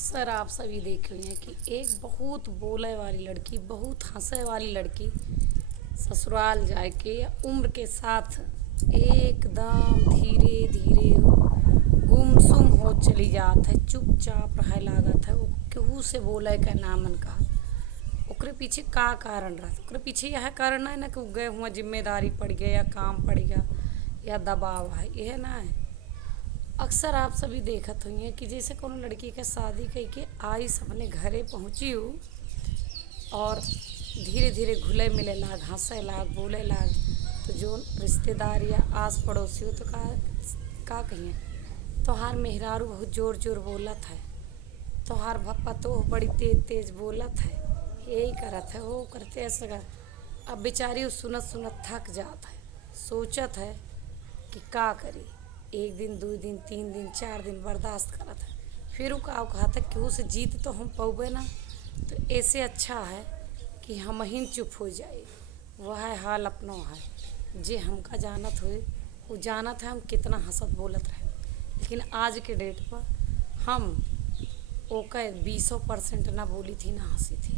अक्सर आप सभी देखे हुए हैं कि एक बहुत बोले वाली लड़की, बहुत हंसे वाली लड़की ससुराल जाए के या उम्र के साथ एकदम धीरे धीरे गुमसुम हो चली जात है, चुपचाप रहे लागत है। वो केहू से बोले का नामन का ओकरे पीछे का कारण रहता। ओकरे पीछे यह कारण नहीं ना कि गए हुआ जिम्मेदारी पड़ गया या काम पड़ गया या दबाव है, यह ना है। अक्सर आप सभी देखत हुई कि जैसे कोनो लड़की के शादी कई के आइस अपने घरे पहुँची हो और धीरे धीरे घुले मिले लाग, हंसे लाग, बोले लाग, तो जो रिश्तेदार या आस पड़ोसी हो तो का कहिए तोहार मेहरारू बहुत जोर जोर बोलत है, तोहार भप्पा तो बड़ी तेज तेज बोलत है, यही करत है, वो करते ऐसा कर। अब बेचारी वो सुनत सुनत थक जात है, सोचत है कि का करी। एक दिन, दो दिन, तीन दिन, चार दिन बर्दाश्त करत है, फिर वो का कहत है कि उसे जीत तो हम पौबे ना, तो ऐसे अच्छा है कि हम ही चुप हो जाए। वह हाल अपनो है जे हमका जानत हुए, वो जानत है हम कितना हंसत बोलत रहे, लेकिन आज के डेट पर हम ओके 20% ना बोली थी ना हंसी थी।